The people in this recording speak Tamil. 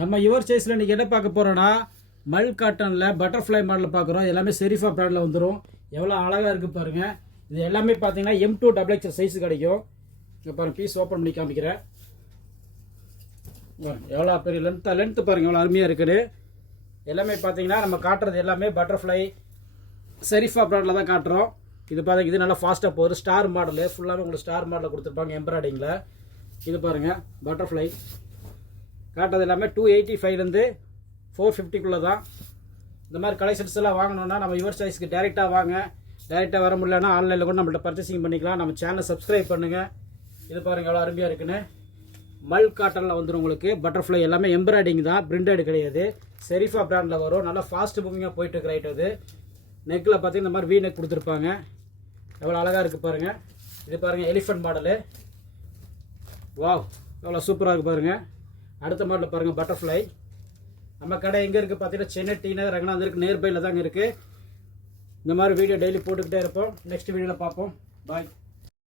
நம்ம யுவர் சைஸில் இன்றைக்கி என்ன பார்க்க போகிறோன்னா மல் காட்டனில் பட்டர்ஃப்ளை மாடலில் பார்க்குறோம். எல்லாமே செரிஃபா பிராண்டில் வந்துடும். எவ்வளோ அழகாக இருக்குது பாருங்கள். இது எல்லாமே பார்த்தீங்கன்னா M2 XXL சைஸ் கிடைக்கும். இங்கே பாருங்கள், பீஸ் ஓப்பன் பண்ணி காமிக்கிறேன். எவ்வளோ பெரிய லென்த்து பாருங்கள், எவ்வளோ அருமையாக இருக்குது. எல்லாமே பார்த்தீங்கன்னா நம்ம காட்டுறது எல்லாமே பட்டர்ஃப்ளை செரிஃபா பிராண்டில் தான் காட்டுறோம். இது பாருங்க, இது நல்லா ஃபாஸ்ட்டாக போகுது. ஸ்டார் மாடலு ஃபுல்லாகவே உங்களுக்கு ஸ்டார் மாடலில் கொடுத்துருப்பாங்க எம்ப்ராய்டிங்கில். இது பாருங்கள், பட்டர்ஃப்ளை காட்டுறது எல்லாமே 285லேருந்து 450க்குள்ளே தான். இந்த மாதிரி கலெக்ஷன்ஸ் எல்லாம் வாங்கணுன்னா நம்ம யுவர் சாய்ஸ்க்கு டேரெக்டாக வாங்க. டேரெக்டாக வர முடியலன்னா ஆன்லைனில் கூட நம்மள்ட்ட பர்ச்சேசிங் பண்ணிக்கலாம். நம்ம சேனலை சப்ஸ்கிரைப் பண்ணுங்கள். இது பாருங்கள் எவ்வளோ அருமையாக இருக்குன்னு. மல் காட்டனில் வந்துடும் உங்களுக்கு. பட்டர்ஃப்ளை எல்லாமே எம்ப்ராய்டிங் தான், பிரிண்டட் கிடையாது. செரிஃபா பிராண்டில் வரும். நல்லா ஃபாஸ்ட் மூவிங்காக போயிட்டு இருக்கு ரைட். அது நெக்கில் பார்த்தீங்கன்னா இந்த மாதிரி வீ நெக் கொடுத்துருப்பாங்க. எவ்வளோ அழகாக இருக்குது பாருங்கள். இது பாருங்கள், எலிஃபென்ட் மாடலு. வாவ், எவ்வளோ சூப்பராக இருக்குது பாருங்கள். அடுத்த மாடலில் பாருங்கள், பட்டர்ஃப்ளை. நம்ம கடை எங்கே இருக்குது பார்த்தீங்கன்னா சென்னை டி நகர் ரங்கநாதருக்கு நியர்பையில் தாங்க இருக்குது. இந்த மாதிரி வீடியோ டெய்லி போட்டுக்கிட்டே இருப்போம். நெக்ஸ்ட் வீடியோவில் பார்ப்போம். பாய்.